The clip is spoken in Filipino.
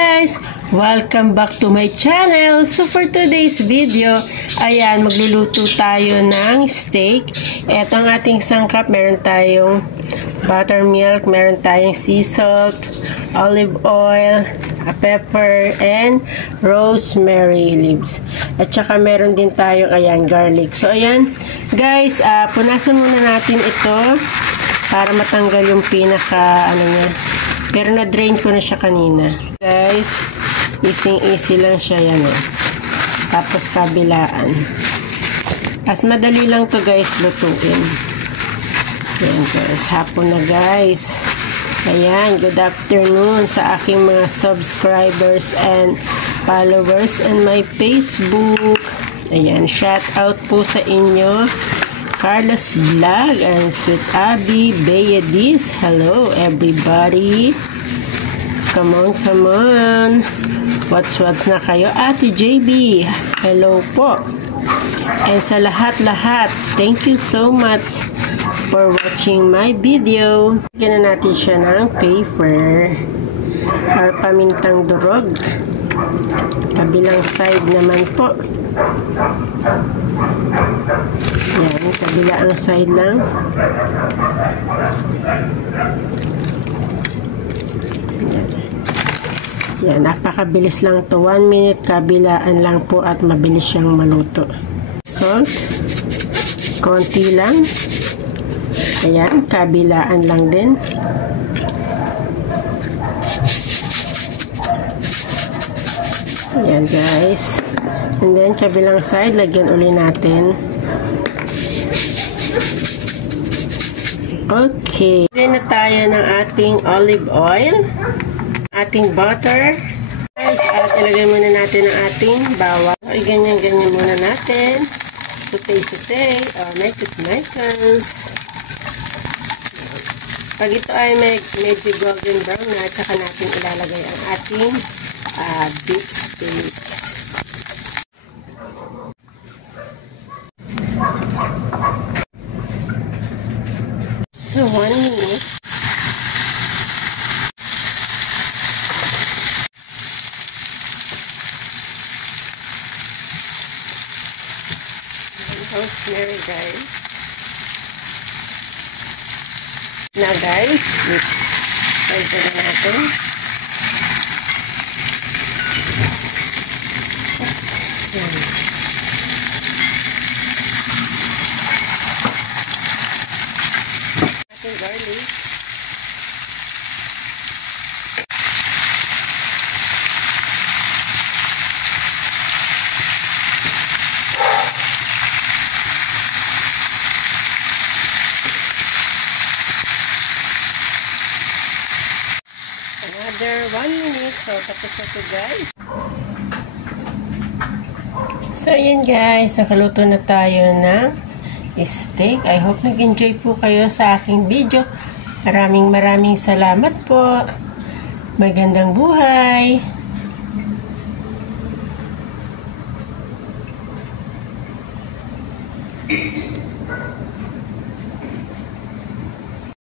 Guys, welcome back to my channel. So for today's video, ayan, magluluto tayo ng steak. Ito ang ating sangkap. Meron tayong buttermilk, meron tayong sea salt, olive oil, pepper, and rosemary leaves. At saka meron din tayong, ayan, garlic. So ayan, guys, punasan muna natin ito para matanggal yung pinaka, niya. Pero na-drain ko na siya kanina. Guys, easy lang siya yan eh. Tapos kabilaan. As madali lang to guys lutuin. Ayan guys, hapon na guys. Ayan, good afternoon sa aking mga subscribers and followers and my Facebook. Ayan, shout out po sa inyo. Carlos Vlog and Sweet Abby Bayadis. Hello everybody. Come on. What's na kayo? Ate JB. Hello po. And sa lahat, thank you so much for watching my video. Lagyan na natin siya ng paper or pamintang durog. Kabilang side naman po. Yan, kabilang side lang. Yan, napakabilis lang to. 1 minute kabilaan lang po at mabilis siyang maluto. Salt, konti lang. Ayan, kabilaan lang din. Ayan guys. And then, kabilang side, lagyan uli natin. Okay. Lagyan na tayo ng ating olive oil. Ating butter. Guys, at ilagay muna natin ang ating bawang. Ay, ganyan muna natin. Sutay. Mekos. Pag ito ay medyo golden brown na, saka natin ilalagay ang ating beef steak. So, 1 minute. Rosemary guys. Now guys, ito na natin. Ating garlic. Another 1 minute. So, tapos na ito guys. So, ayan guys. Nakaluto na tayo ng steak. I hope nag-enjoy po kayo sa aking video. Maraming salamat po. Magandang buhay.